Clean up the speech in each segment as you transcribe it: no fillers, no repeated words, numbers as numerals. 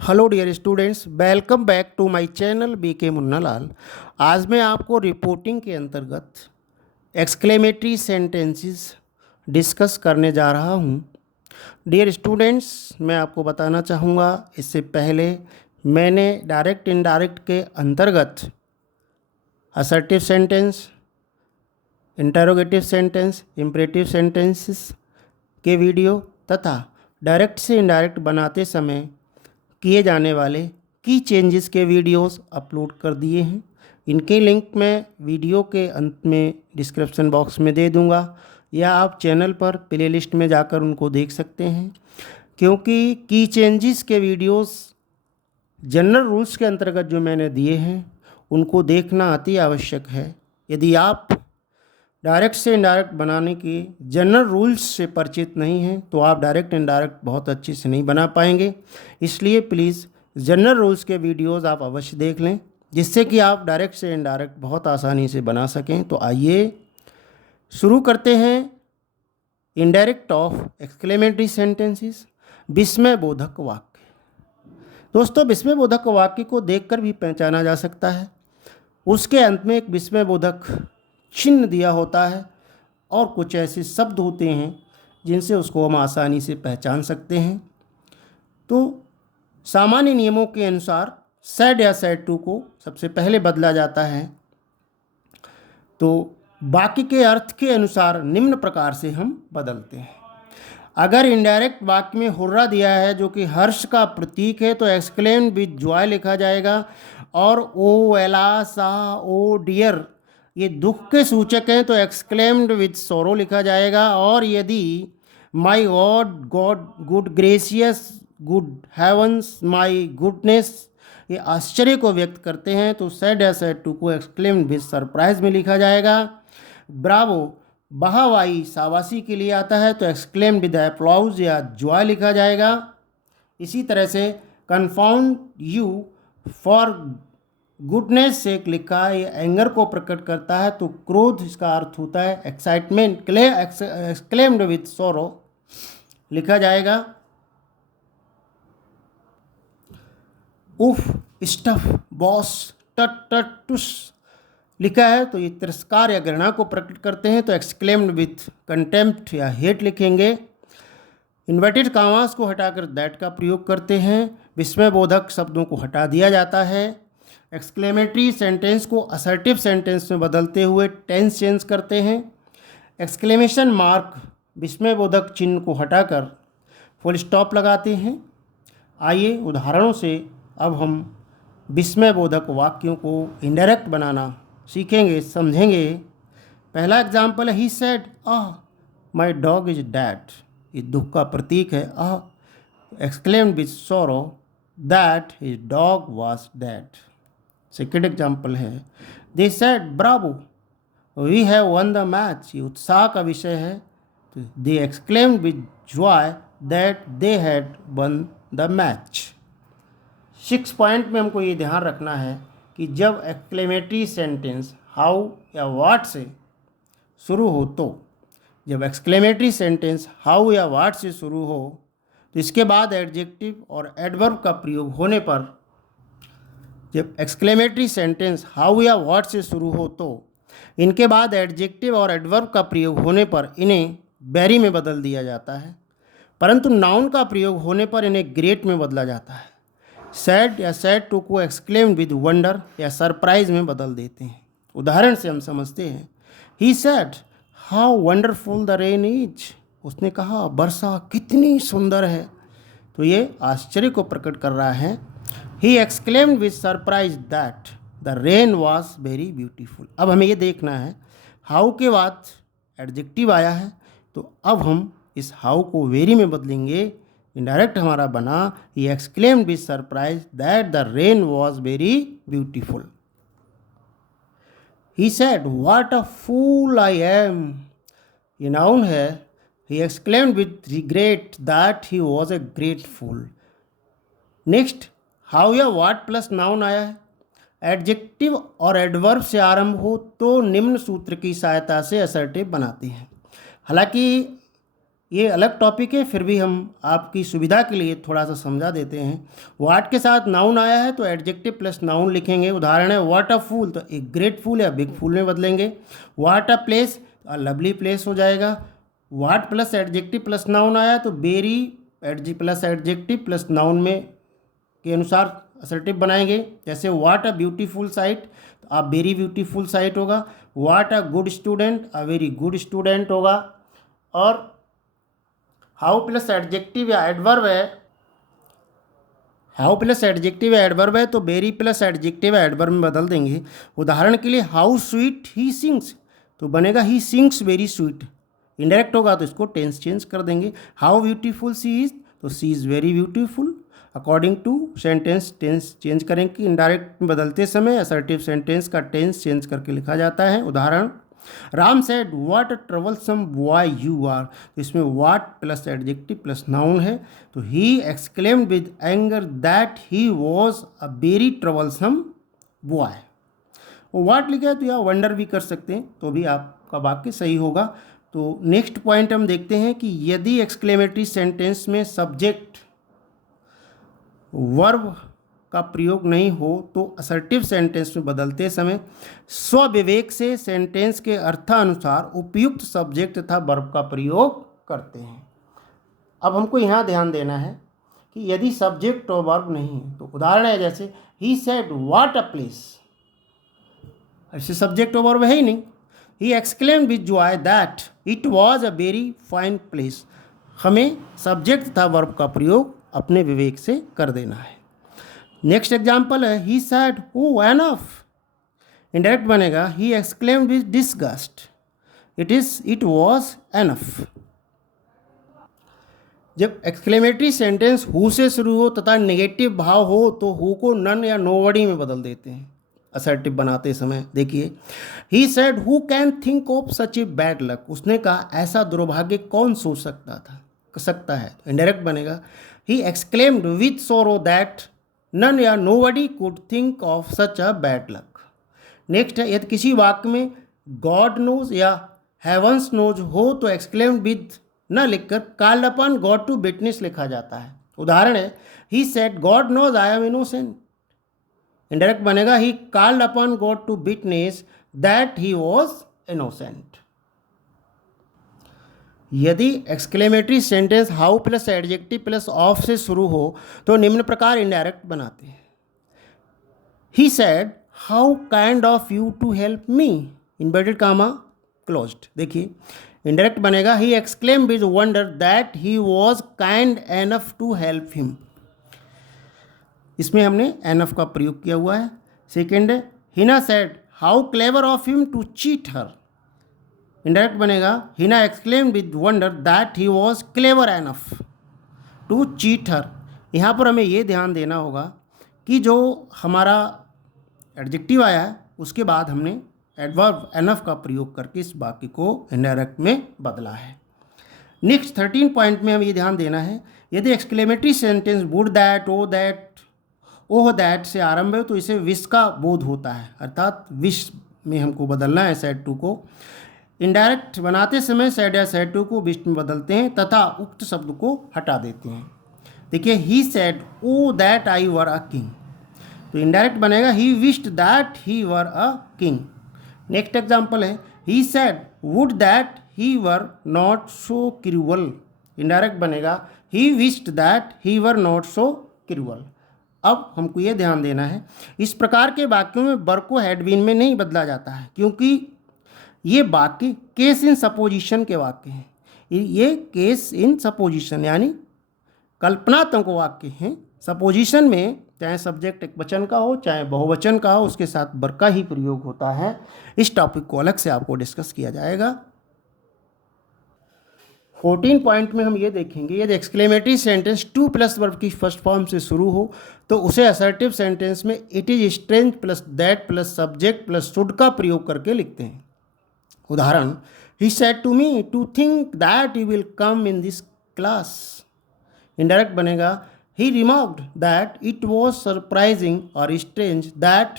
Hello dear students, welcome back to my channel BK Munnalal. आज मैं आपको रिपोर्टिंग के अंतर्गत एक्सक्लेमेटरी सेंटेंसेस डिस्कस करने जा रहा हूं। डियर स्टूडेंट्स, मैं आपको बताना चाहूँगा, इससे पहले मैंने डायरेक्ट इनडायरेक्ट के अंतर्गत assertive sentence, interrogative sentence, imperative sentences के वीडियो तथा डायरेक्ट से इनडायरेक्ट बनाते समय किए जाने वाले की चेंजेस के वीडियोस अपलोड कर दिए हैं। इनके लिंक मैं वीडियो के अंत में डिस्क्रिप्शन बॉक्स में दे दूंगा, या आप चैनल पर प्लेलिस्ट में जाकर उनको देख सकते हैं। क्योंकि की चेंजेस के वीडियोस जनरल रूल्स के अंतर्गत जो मैंने दिए हैं उनको देखना अति आवश्यक है। यदि आप डायरेक्ट से इनडायरेक्ट बनाने के जनरल रूल्स से परिचित नहीं हैं तो आप डायरेक्ट इनडायरेक्ट बहुत अच्छे से नहीं बना पाएंगे। इसलिए प्लीज़ जनरल रूल्स के वीडियोस आप अवश्य देख लें, जिससे कि आप डायरेक्ट से इनडायरेक्ट बहुत आसानी से बना सकें। तो आइए शुरू करते हैं। इनडायरेक्ट ऑफ एक्सक्लेमेटरी सेंटेंसेस, विस्मयबोधक वाक्य। दोस्तों, विस्मयबोधक वाक्य को देखकर भी पहचाना जा सकता है। उसके अंत में एक विस्मयबोधक चिन्ह दिया होता है और कुछ ऐसे शब्द होते हैं जिनसे उसको हम आसानी से पहचान सकते हैं। तो सामान्य नियमों के अनुसार सैड या सैड टू को सबसे पहले बदला जाता है। तो वाक्य के अर्थ के अनुसार निम्न प्रकार से हम बदलते हैं। अगर इनडायरेक्ट वाक्य में हुर्रा दिया है जो कि हर्ष का प्रतीक है तो एक्सक्लेम्ड विद जॉय लिखा जाएगा, और ओ एला सा ओ डियर ये दुख के सूचक हैं तो एक्सक्लेम्ड विद सोरो लिखा जाएगा। और यदि my god god good gracious good heavens my goodness ये आश्चर्य को व्यक्त करते हैं तो सैड या सैड टू को एक्सक्लेम्ड विद सरप्राइज में लिखा जाएगा। ब्रावो बहावाई शाबाशी के लिए आता है तो एक्सक्लेम्ड विद अप्लॉज या जॉय लिखा जाएगा। इसी तरह से कन्फाउंड यू फॉर गुडनेस से लिखा है, ये एंगर को प्रकट करता है तो क्रोध इसका अर्थ होता है एक्साइटमेंट, एक्सक्लेम्ड विद सोरो लिखा जाएगा। उफ स्टफ बॉस टट टट टुस लिखा है तो ये तिरस्कार या घृणा को प्रकट करते हैं तो एक्सक्लेम्ड विथ कंटेम्प्ट या हेट लिखेंगे। इन्वर्टेड कामास को हटाकर दैट का प्रयोग करते हैं। विस्मयबोधक शब्दों को हटा दिया जाता है। एक्सक्लेमेटरी सेंटेंस को असर्टिव सेंटेंस में बदलते हुए टेंस चेंज करते हैं। एक्सक्लेमेशन मार्क विस्मयबोधक चिन्ह को हटाकर फुल स्टॉप लगाते हैं। आइए उदाहरणों से अब हम विस्मयबोधक वाक्यों को इनडायरेक्ट बनाना सीखेंगे, समझेंगे। पहला एग्जाम्पल है, he said my dog is dead. ये दुख का प्रतीक है। Exclaimed with sorrow that his dog was dead. Second example है, they said bravo we have won the match. ये उत्साह का विषय है तो they exclaimed with joy that they had won the match. 6 point में हमको ये ध्यान रखना है कि जब एक्सक्लेमेटरी सेंटेंस हाउ या व्हाट से शुरू हो तो जब एक्सक्लेमेटरी सेंटेंस हाउ या व्हाट से शुरू हो तो इसके बाद एडजेक्टिव और एडवर्ब का प्रयोग होने पर, जब एक्सक्लेमेटरी सेंटेंस हाउ या व्हाट से शुरू हो तो इनके बाद एडजेक्टिव और एडवर्ब का प्रयोग होने पर इन्हें वेरी में बदल दिया जाता है, परंतु नाउन का प्रयोग होने पर इन्हें ग्रेट में बदला जाता है। सैड या सैड टू को एक्सक्लेम्ड विद वंडर या सरप्राइज में बदल देते हैं। उदाहरण से हम समझते हैं, he said how wonderful the rain is. उसने कहा वर्षा कितनी सुंदर है, तो ये आश्चर्य को प्रकट कर रहा है। He exclaimed with surprise that the rain was very beautiful. अब हमें ये देखना है, हाउ के बाद एडजेक्टिव आया है तो अब हम इस हाउ को वेरी में बदलेंगे। इनडायरेक्ट हमारा बना, he exclaimed with surprise that the rain was very beautiful. He said what a fool I am. ये नाउन है। He exclaimed with regret that he was a great fool. Next, how या what plus noun आया है। Adjective और adverb से आरंभ हो तो निम्न सूत्र की सहायता से असर्टिव बनाते हैं। हालांकि ये अलग टॉपिक है, फिर भी हम आपकी सुविधा के लिए थोड़ा सा समझा देते हैं। व्हाट के साथ नाउन आया है तो एडजेक्टिव प्लस नाउन लिखेंगे। उदाहरण है व्हाट अ फूल, तो एक ग्रेट फूल या बिग फूल में बदलेंगे। What a place, a lovely place हो जाएगा। What plus adjective plus noun आया तो very plus adjective plus noun में के अनुसार असर्टिव बनाएंगे। जैसे व्हाट अ ब्यूटीफुल साइट, तो आप वेरी ब्यूटीफुल साइट होगा। What a good student, a very good student होगा। और हाउ प्लस एडजेक्टिव या एडवर्ब है, हाउ प्लस एडजेक्टिव या एडवर्ब है तो वेरी प्लस एडजेक्टिव या एडवर्ब में बदल देंगे। उदाहरण के लिए हाउ स्वीट ही सिंग्स, तो बनेगा he sings very sweet. Indirect होगा तो इसको टेंस चेंज कर देंगे। हाउ ब्यूटीफुल सी इज, तो she is very beautiful. According to sentence tense change करेंगे। इंडायरेक्ट में बदलते समय असर्टिव सेंटेंस का टेंस चेंज करके लिखा जाता है। उदाहरण Ram said what a troublesome boy you are, तो इसमें what plus adjective plus noun है तो he exclaimed with anger that he was a very troublesome boy. वो व्हाट लिखा है तो यहाँ वंडर भी कर सकते हैं, तो भी आपका वाक्य सही होगा। तो नेक्स्ट पॉइंट हम देखते हैं कि यदि एक्सक्लेमेटरी सेंटेंस में सब्जेक्ट वर्ब का प्रयोग नहीं हो तो असर्टिव सेंटेंस में बदलते समय स्वविवेक से सेंटेंस के अर्थानुसार उपयुक्त सब्जेक्ट तथा वर्ब का प्रयोग करते हैं। अब हमको यहाँ ध्यान देना है कि यदि सब्जेक्ट और वर्ब नहीं है तो उदाहरण है जैसे ही सेड व्हाट अ प्लेस, ऐसे सब्जेक्ट और वर्ब है ही नहीं। ही exclaimed with joy that it was a very fine place. हमें सब्जेक्ट तथा वर्ब का प्रयोग अपने विवेक से कर देना है। नेक्स्ट एग्जाम्पल है he said O enough, indirect बनेगा he exclaimed with disgust it was enough. जब एक्सक्लेमेटरी सेंटेंस हु से शुरू हो तथा नेगेटिव भाव हो तो हु को नन या नोबडी में बदल देते हैं असर्टिव बनाते समय। देखिए he said who can think of such a bad luck, उसने कहा ऐसा दुर्भाग्य कौन सोच सकता है। इंडायरेक्ट बनेगा he exclaimed with sorrow that none या nobody could think of such a bad luck. Next है यदि किसी वाक्य में गॉड नोज या हेवंस नोज हो तो एक्सक्लेम्ड विद न लिखकर called upon god to witness लिखा जाता है। उदाहरण है he said god knows I am innocent, indirect बनेगा he called upon god to witness that he was innocent. यदि exclamatory sentence how plus adjective plus of से शुरू हो तो निम्न प्रकार इंडायरेक्ट बनाते हैं। He said how kind of you to help me, inverted comma closed. देखिए इंडायरेक्ट बनेगा ही exclaim with wonder that he was kind enough to help him, इसमें हमने एनफ का प्रयोग किया हुआ है। सेकेंड है Hina said how clever of him to cheat her, indirect बनेगा Hina exclaim with wonder that he was clever enough to cheat her. यहाँ पर हमें ये ध्यान देना होगा कि जो हमारा एडजेक्टिव आया है उसके बाद हमने एडवर्ब एनफ का प्रयोग करके इस वाक्य को इनडायरेक्ट में बदला है। नेक्स्ट 13 पॉइंट में हम ये ध्यान देना है यदि exclamatory sentence would that O that oh that से आरंभ है तो इसे विश का बोध होता है, अर्थात विश में हमको बदलना है सैड टू को। इनडायरेक्ट बनाते समय सैड या सैड टू को विश में बदलते हैं तथा उक्त शब्द को हटा देते हैं। देखिए he said O that I were a king, तो इनडायरेक्ट बनेगा he wished that he were a king. Next example है he said would that he were not so cruel, indirect बनेगा he wished that he were not so cruel. अब हमको ये ध्यान देना है इस प्रकार के वाक्यों में वर को हैड बीन में नहीं बदला जाता है क्योंकि ये वाक्य केस इन सपोजिशन के वाक्य हैं। ये केस इन सपोजिशन यानी कल्पनात्मक वाक्य हैं। सपोजिशन में चाहे सब्जेक्ट एक वचन का हो चाहे बहुवचन का हो उसके साथ वर का ही प्रयोग होता है। इस टॉपिक को अलग से आपको डिस्कस किया जाएगा। 14 पॉइंट में हम ये देखेंगे यदि exclamatory sentence to plus verb की फर्स्ट फॉर्म से शुरू हो तो उसे असर्टिव सेंटेंस में it is strange plus that plus subject plus should का प्रयोग करके लिखते हैं। उदाहरण he said to me to think that you will come in this class, indirect बनेगा he remarked that it was surprising or strange that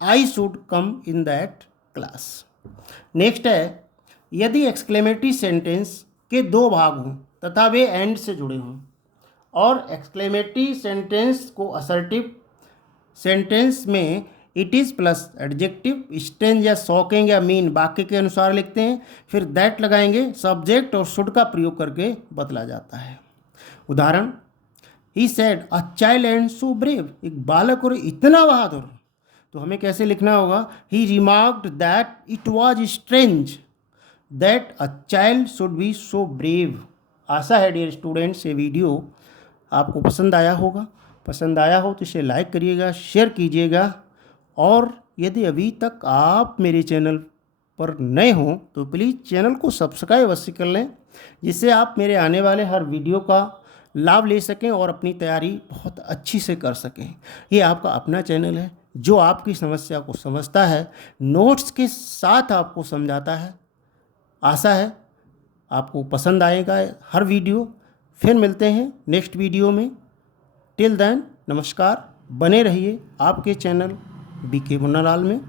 I should come in that class। Next है यदि exclamatory sentence के दो भाग हों तथा way and से जुड़े हों, और एक्सक्लेमेटरी सेंटेंस को असर्टिव सेंटेंस में it is plus adjective strange या शॉकिंग या मीन वाक्य के अनुसार लिखते हैं। फिर दैट लगाएंगे, सब्जेक्ट और शुड का प्रयोग करके बदला जाता है। उदाहरण, he said a child and so brave, एक बालक और इतना बहादुर। तो हमें कैसे लिखना होगा, he remarked that it was strange that a child should be so brave. आशा है डियर स्टूडेंट्स ये वीडियो आपको पसंद आया होगा। पसंद आया हो तो इसे लाइक करिएगा, शेयर कीजिएगा, और यदि अभी तक आप मेरे चैनल पर नए हों तो प्लीज़ चैनल को सब्सक्राइब अवश्य कर लें, जिससे आप मेरे आने वाले हर वीडियो का लाभ ले सकें और अपनी तैयारी बहुत अच्छी से कर सकें। ये आपका अपना चैनल है जो आपकी समस्या को समझता है, नोट्स के साथ आपको समझाता है। आशा है आपको पसंद आएगा हर वीडियो। फिर मिलते हैं नेक्स्ट वीडियो में। टिल देन नमस्कार, बने रहिए आपके चैनल बीके मुन्नालाल में।